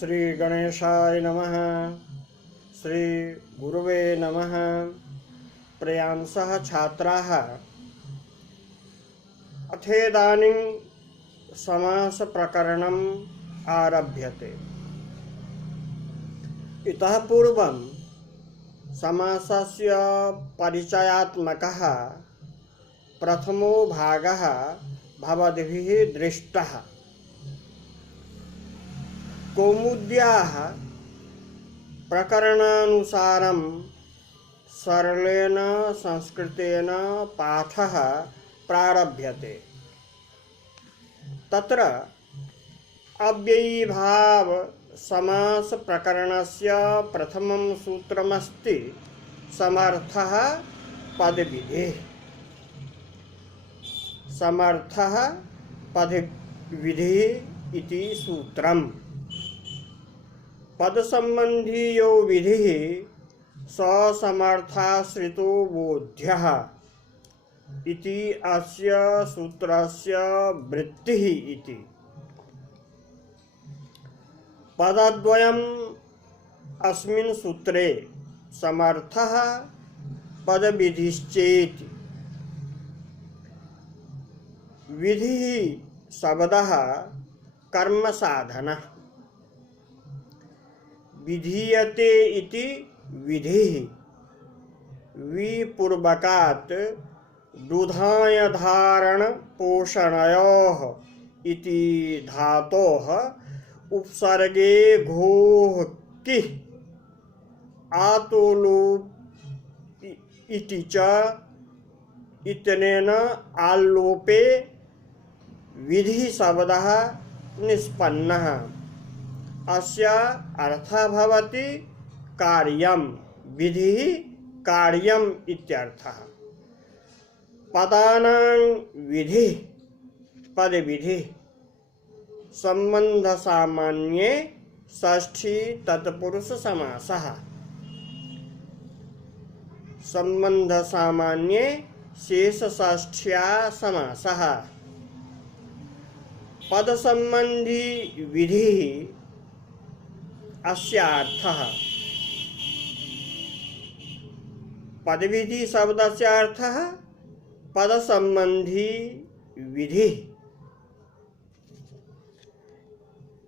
श्री गणेशाय नमः। श्री गुरुवे नमः। प्रियांसः छात्राः अथेदानीं समास प्रकरणम् आरभ्यते। इतः पूर्वं समासस्य परिचयात्मकः प्रथमो भागः भवद्भिः दृष्टः। कौमुद्याः प्रकरणानुसारं सरलेन संस्कृतेन पाठः प्रारभ्यते। तत्र अव्ययीभाव समास प्रकरणस्य प्रथमं सूत्रमस्ति समर्थः पदविधिः। समर्थः पदविधिः इति सूत्रम्। पदसंबंधी यो विधिः स समर्थाश्रितो बोध्यः इति अस्य सूत्रस्य वृत्तिः इति। पदद्वयम् अस्मिन् सूत्रे समर्थः पदविधिश्चेति। विधिः शब्दः कर्मसाधनः। विधीयते इति विधिः विपूर्वकात् दुधाय धारण पोषणयोः इति धातोः उपसर्गे घोः किः आतोलोप इति च इत्यनेन आल्लोपे विधि शब्दः निष्पन्नः। अस्य अर्थः भवति कार्यं। विधिः कार्यम् इत्यर्थः। पदानां विधिः पदविधिः संबंध सामान्ये षष्ठी तत्पुरुष समासः। संबंध सामान्ये शेष षष्ठ्या समासः। पद संबंधी विधिः अस्यार्थः। पदविधि शब्दस्य अर्थः पद संबंधी विधि।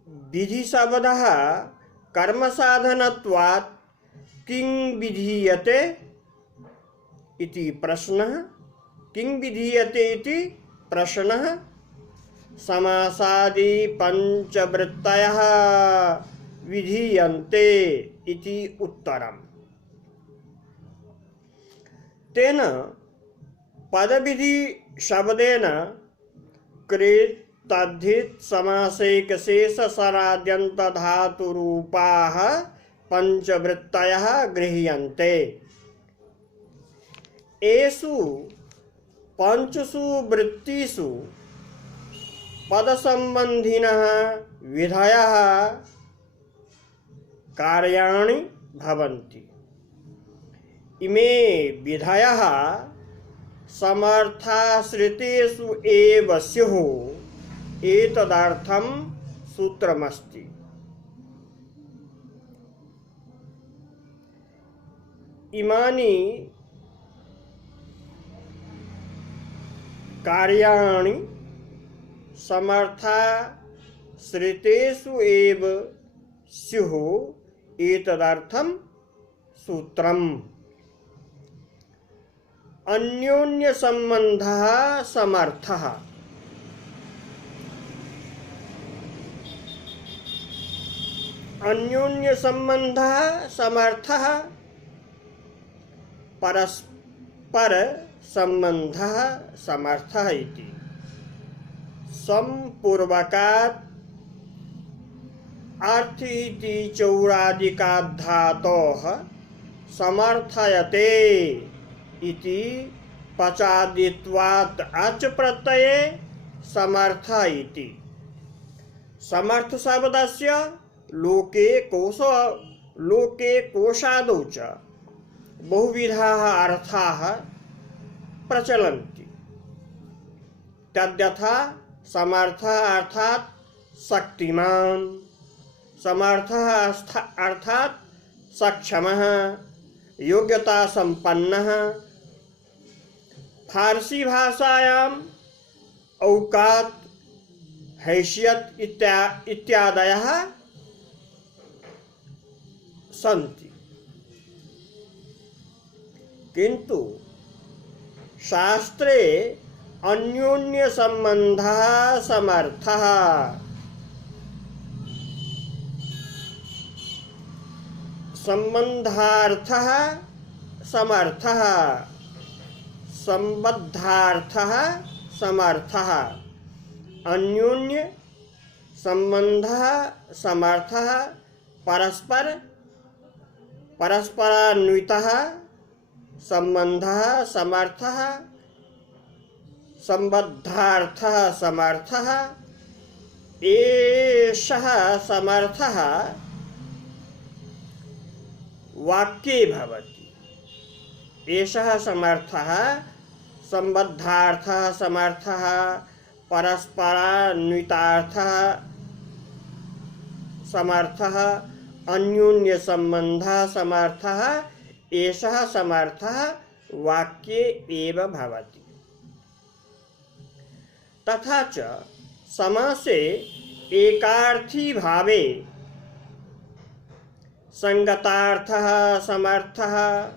विधि शब्दः कर्म साधनत्वात् किं विधीयते इति प्रश्नः। किं विधीयते इति प्रश्नः। समासादि पंचवृत्तयः विधीयन्ते इति उत्तरम्। तेन पदविधि शब्देन कृत तद्धित समासैकशेष सराद्यन्त धातुरूपाः पंचवृत्तयः गृह्यन्ते। एषु पंचसु वृत्तिषु पदसंबंधिनः विधयः कार्याणि भवन्ति। इमे विधयः समर्थाश्रितेषु एव स्युः एतदर्थं सूत्रमस्ति। इमानि कार्याणि समर्थाश्रितेषु एव स्युः एतदर्थं सूत्रम्। अन्योन्य संबंधः समर्थः। अन्योन्य संबंधः समर्थः। परस्पर संबंधः समर्थः इति। संपूर्वकात् अर्थ इति चौरादिकात् धातोः समर्थयते इति पचादित्वात् अच प्रत्यये समर्थ इति। समर्थ शब्दस्य लोके कोशादौ च बहुविधाः अर्थाः प्रचलन्ति। तद्यथा समर्थ अर्थात शक्तिमान, समर्थः अर्थात सक्षमः, योग्यता संपन्नः। फारसी भाषायाम् औकात, हैसियत इत्यादयः सन्ति, किन्तु शास्त्रे अन्योन्य संबंधः समर्थः। संबंधार्थः समर्थः, संबद्धार्थः समर्थः। अन्योन्य संबंधः समर्थः परस्परान्वितः संबंधः समर्थः, संबद्धार्थः समर्थः। एषः समर्थः वाक्ये भवति। एषः समर्थः संबद्धार्थः समर्थः, परस्परान्वितार्थः समर्थः, अन्योन्य संबंधः समर्थः। एषः समर्थः वाक्ये एव भवति। तथा च समासे एकार्थी भावे संगतार्थः समर्थः,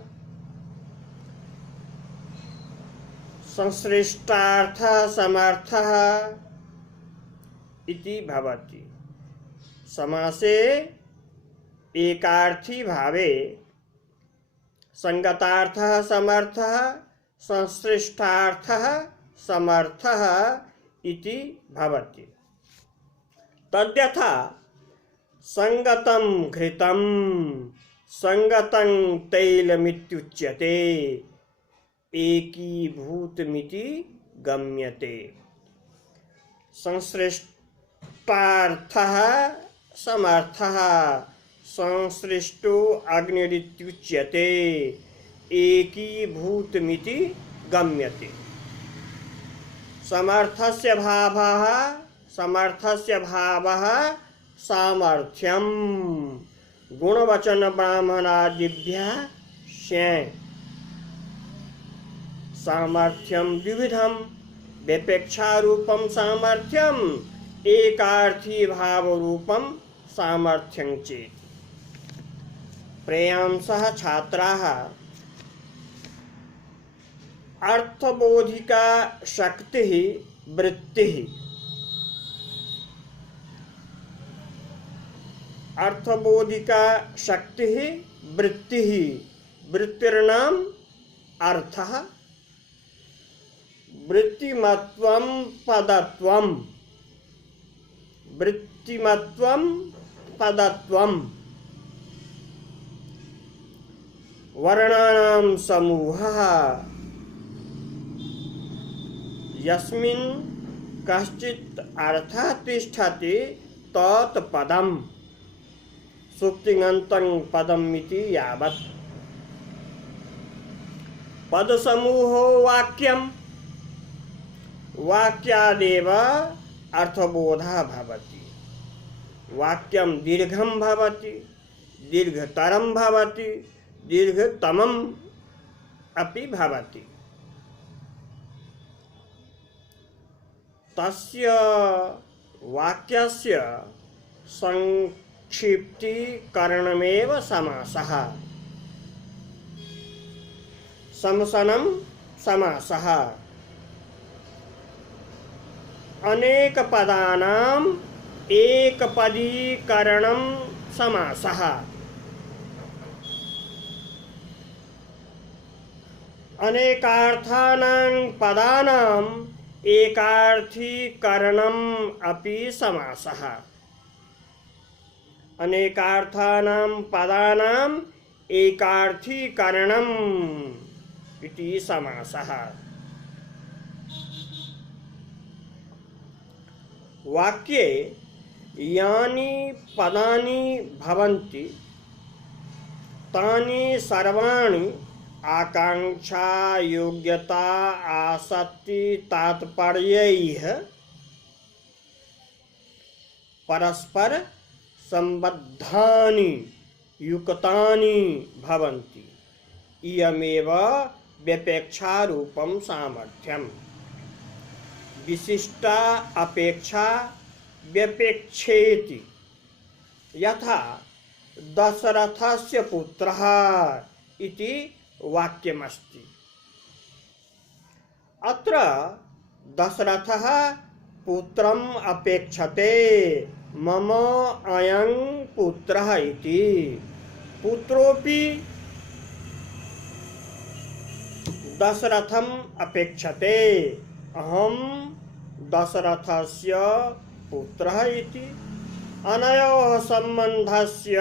संश्लिष्टार्थः समर्थः इति भवति। समासे एकार्थी भावे संगतार्थः समर्थः, संश्लिष्टार्थः समर्थः इति भवति। तद्यथा संगतं घृतं संगतं तैलमित्युच्यते, एकीभूतमिति गम्यते। संश्लिष्टार्थः समर्थः, संश्लिष्टो अग्निरित्युच्यते, एकीभूतमिति गम्यते। समर्थस्य भावः सामर्थ्यं, गुणवचन ब्राह्मणादिभ्यः स्यात्। सामर्थ्यं द्विविधं, व्यपेक्षारूपं सामर्थ्यं, एकार्थी भावरूपं सामर्थ्यं चेत्। प्रेयांसः छात्राः अर्थबोधिका शक्तिः वृत्तिः, अर्थबोधिका शक्तिः वृत्तिः, वृत्तिर्नाम अर्थः, वृत्तिमत्वं पदत्वं, वृत्तिमत्वं पदत्वं। वर्णानां समूहः, यस्मिन् कश्चित् अर्थः तिष्ठति तत् पदम्, सुप्तिङन्तं पदमिति यावत्। पदसमूहो वाक्यं, वाक्यादेव अर्थबोधः भवति। वाक्यं दीर्घं भवति, दीर्घतरं भवति, दीर्घतमम् अपि भवति। तस्य वाक्यस्य संक्षिप्तीकरणमेव समासः। समसनं समासः, अनेक पदानाम् एकपदीकरणं समासः। अनेकार्थानां पदानाम् एकार्थीकरणम् अपि समासः। अनेकार्थानां पदानाम् एकार्थीकरणम् इति समासः। वाक्ये यानि पदानि भवन्ति तानि सर्वाणि आकांक्षा, योग्यता, आसक्ति तात्पर्यैः परस्पर संबद्धानि युक्तानि भवन्ति। इयमेव व्यपेक्षारूपं सामर्थ्यम्। विशिष्टा अपेक्षा व्यपेक्षेति। यथा दशरथस्य पुत्रः इति वाक्यमस्ति। अत्र दशरथः पुत्रम् अपेक्षते, मम अयं पुत्रः इति। पुत्रोऽपि दशरथम् अपेक्षते, अहं दशरथस्य पुत्रः इति। अनयोः सम्बन्धस्य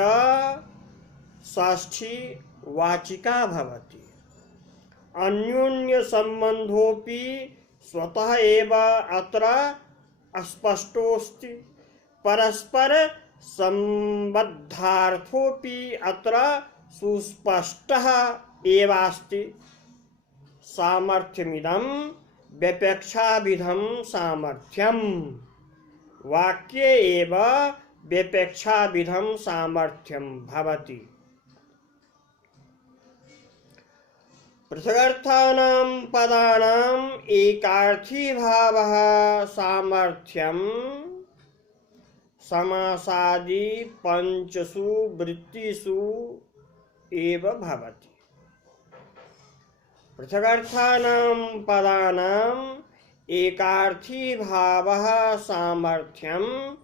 षष्ठी वाचिका भवति। अन्योन्यसम्बन्धोऽपि स्वतः एव अत्र स्पष्टोऽस्ति। परस्पर सम्बद्धार्थोऽपि अत्र सुस्पष्टः एवास्ति। सामर्थ्यमिदं व्यपेक्षाविधं सामर्थ्यम्। वाक्ये एव व्यपेक्षाविधं सामर्थ्यं भवति। पृथगर्थानां पदानाम् एकार्थी भावः सामर्थ्यं समासादि पंचसु वृत्तिषु एव भवति। पृथगर्थानां पदानाम् एकार्थी भावः सामर्थ्यं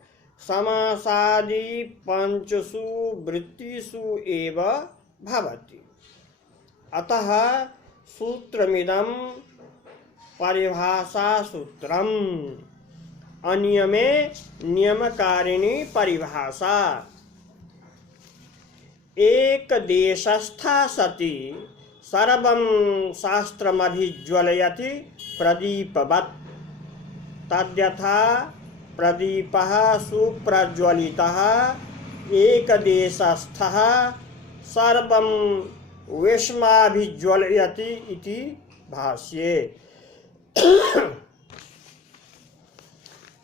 समासादि पंचसु वृत्तिषु एव भवति। अतः सूत्रमिदं परिभाषा सूत्रम्। अनियमे नियमकारिणी परिभाषा। एकदेशस्था सति सर्वं शास्त्रमभिज्वलयति प्रदीपवत्। तद्यथा प्रदीपः सुप्रज्वलितः एकदेशस्थः सर्वं विस्माभिज्वलयति इति भाष्ये।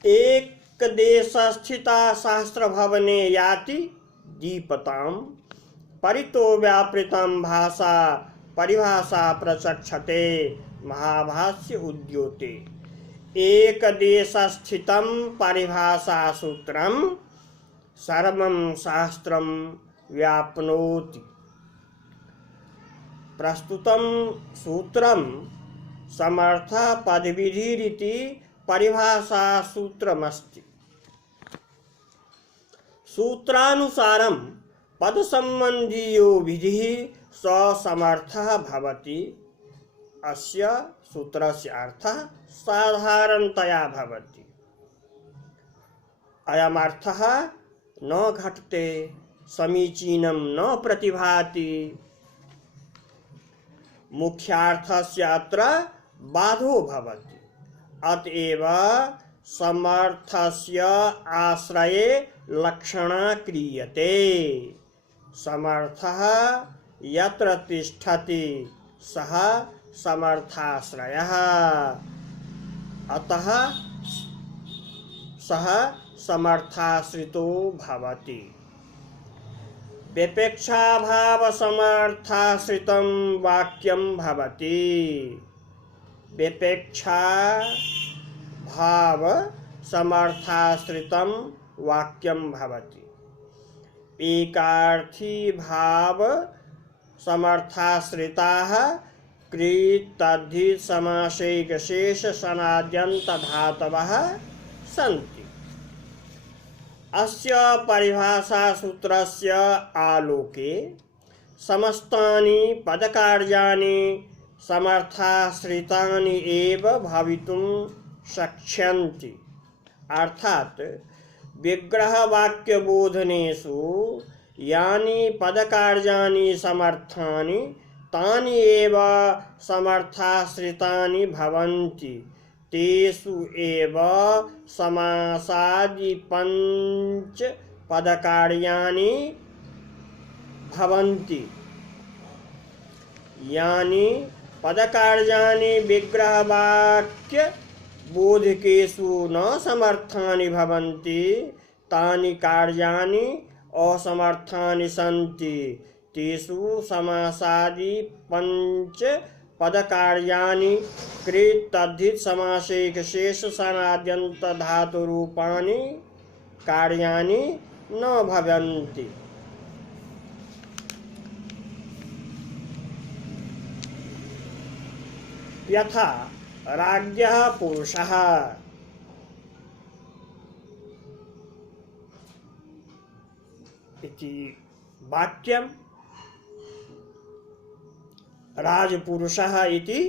एकदेशस्थिता शास्त्रभवने याति दीपतां परितो व्यापृतं भाषा परिभाषा प्रचक्षते महाभाष्य उद्योते। एकदेशस्थितं परिभाषा सूत्रं सर्वं शास्त्रं व्याप्नोति। प्रस्तुतं सूत्रं समर्थ पदविधिरिति परिभाषा सूत्रमस्ति। सूत्रानुसारं पद संबंधीयो विधिः स समर्थः भवति। अस्य सूत्रस्य अर्थः साधारणतया भवति। अयमर्थः न घटते, समीचीनं न प्रतिभाति। मुख्यार्थस्य अत्र बाधो भवति। अतएव समर्थस्य आश्रये लक्षणा क्रियते। समर्थः यत्र तिष्ठति सः समर्थाश्रयः। अतः सः समर्थाश्रितो भवति। व्यपेक्षाभाव समर्थाश्रितं वाक्यं भवति। व्यपेक्षा भाव समर्थाश्रितं वाक्यं भवति। एकार्थी भाव समर्थाश्रिताः कृतद्धि समासैक शेष सनाद्यन्त धातवः सन्ति। अस्य परिभाषा सूत्रस्य आलोके समस्तानि पदकार्याणि समर्थाश्रितानि एव भवितुं शक्ष्यन्ति। अर्थात विग्रहवाक्यबोधनेषु यानि पदकार्याणि समर्थानि तानि एव समर्थाश्रितानि भवन्ति। तेषु एव समासादि पंच पदकार्याणि भवन्ति। यानि पदकार्याणि विग्रहवाक्य बोधकेषु न समर्थानि भवन्ति तानि कार्याणि असमर्थानि सन्ति तेषु समासादि पंच पदकार्याणि कृत तद्धित समासेक शेष सनाद्यंत धातु रूपाणि कार्याणि न भवन्ति। यथा राज्ञः पुरुषः इति वाक्यं राजपुरुषः इति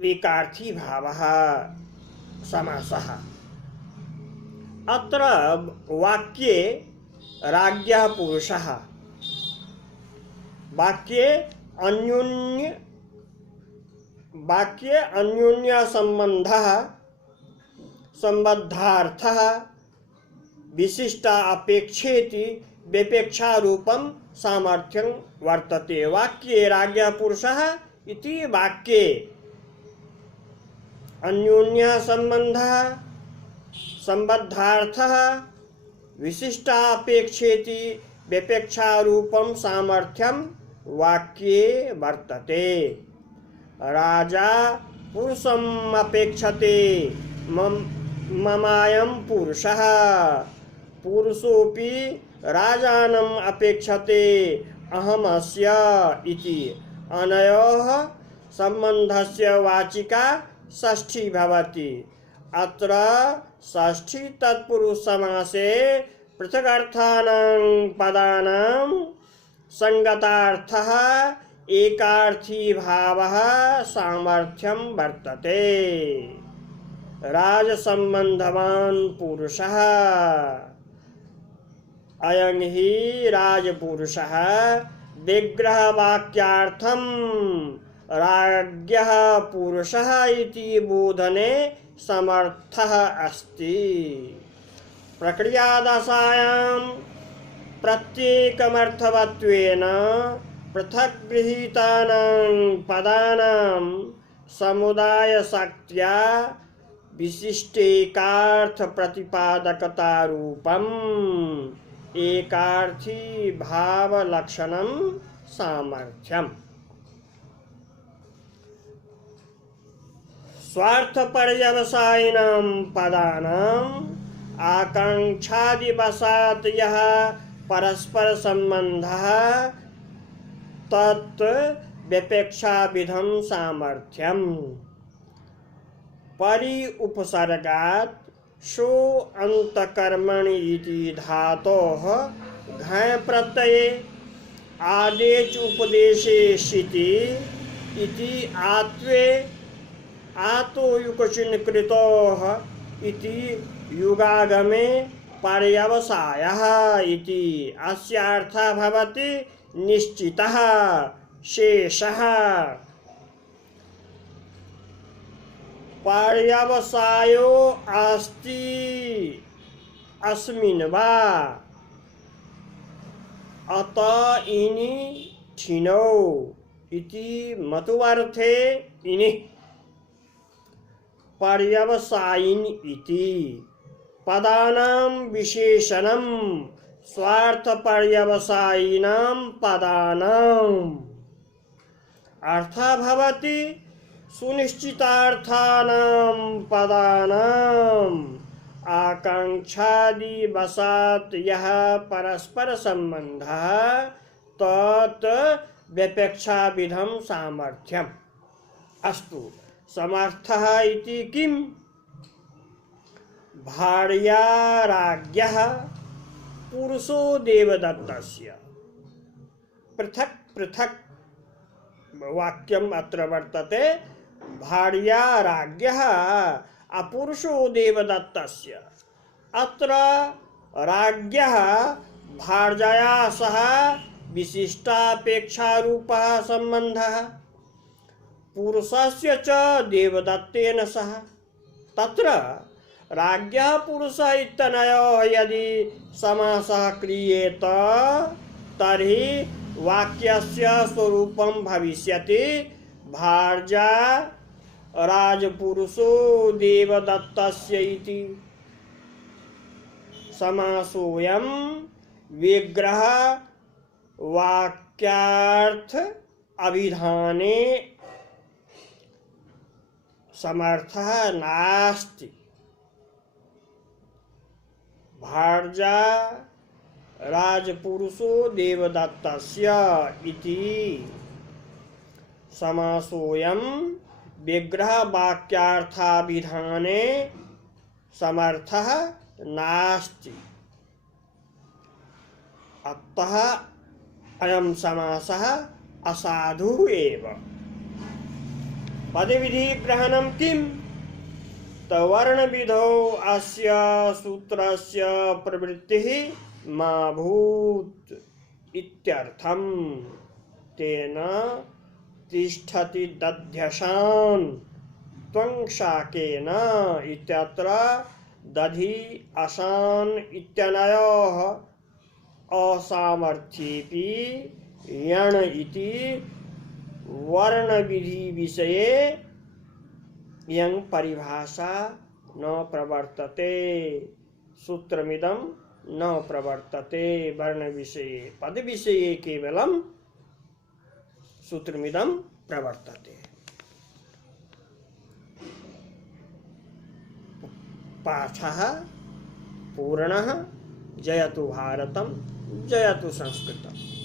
विकार्थी भावः समासः। अत्र वाक्ये राज्ञः पुरुषः वाक्ये अन्योन्य संबंधः संबद्धार्थः विशिष्टा अपेक्षेति व्यपेक्षा रूपम सामर्थ्यं वर्तते। वाक्ये राज्ञः पुरुषः इति वाक्ये अन्योन्य संबंधः संबद्धार्थः विशिष्टा अपेक्षेति व्यपेक्षा रूपम सामर्थ्यं वाक्ये वर्तते। राजा पुरुषम् अपेक्षते ममायं पुरुषः पुरुषोऽपि राजानम् अपेक्षते अहमस्य इति अनयोः सम्बन्धस्य वाचिका षष्ठी भवति। अत्र षष्ठी तत्पुरुष समासे पृथगर्थानां पदानां संगतार्थः एकार्थी भावः सामर्थ्यं वर्तते। राजसंबंधवान् पुरुषः अयं हि राजपुरुषः विग्रहवाक्यार्थं राज्ञः पुरुषः इति बोधने समर्थः अस्ति। प्रक्रियादशायां प्रत्येकमर्थवत्वेन पृथक् गृहीतानां पदानां समुदायशक्त्या विशिष्टेकार्थ प्रतिपादकता रूपम् एकार्थी भाव लक्षणं सामर्थ्यम्। स्वार्थ पर्यवसायिनां पदानां आकांक्षादिवशात् यः परस्पर संबंधः तत् व्यपेक्षाविधं सामर्थ्यम्। परि उपसर्गात् शो अंतकर्मणि इति धातोः घञ् प्रत्यये आदेच उपदेशे शिति इति आत्वे आतो युगचिन् कृतोः इति युगागमे पर्यवसायः इति अस्यार्थः भवति निश्चितः शेषः। पर्यवसायो अस्ति अस्मिन् वा अत इनि ठिनौ इति मतुवर्थे इनि पर्यवसायिन इति पदानां विशेषणं स्वार्थ पर्यवसायिनां पदानां अर्थः भवति सुनिश्चितार्थानां पदानां आकांक्षादिवशात् यः परस्पर संबंधः तत् व्यपेक्षाविधं सामर्थ्यम्। अस्तु समर्थः इति किं? भार्या राज्ञः पुरुषो देवदत्तस्य पृथक् पृथक् वाक्यम् अत्र वर्तते। भार्या राज्ञः अपुरुषो देवदत्तस्य। अत्र राज्ञः भार्यया सह विशिष्टापेक्षारूपः सम्बन्धः पुरुषस्य च देवदत्तेन सह। तत्र राज्ञः पुरुषः इत्यनयोः यदि समासः क्रियेत तर्हि वाक्यस्य स्वरूपं भविष्यति भार्या राजपुरुषो देवदत्तस्य इति। समासोऽयं विग्रह वाक्यार्थ अभिधाने समर्थः नास्ति। भार्या राजपुरुषो देवदत्तस्य इति समासोऽयं विग्रह वाक्यार्थाभिधाने समर्थः नास्ति। अतः अयं समासः असाधुः एव। पदविधि ग्रहणं किम्? तवर्णविधौ अस्य सूत्रस्य प्रवृत्तिः मा भूत् इत्यर्थम्। तेन तिष्ठति दध्यशान् त्वं शाकेन इत्यत्र दधि अशान् इत्यनयोः असामर्थ्येऽपि यण् इति वर्णविधि विषये यं परिभाषा न प्रवर्तते। सूत्रमिदं न प्रवर्तते वर्ण विषये, पद विषये केवलं सूत्रमिदं प्रवर्तते। पाठः पूर्णः। जयतु भारतं, जयतु संस्कृतम्।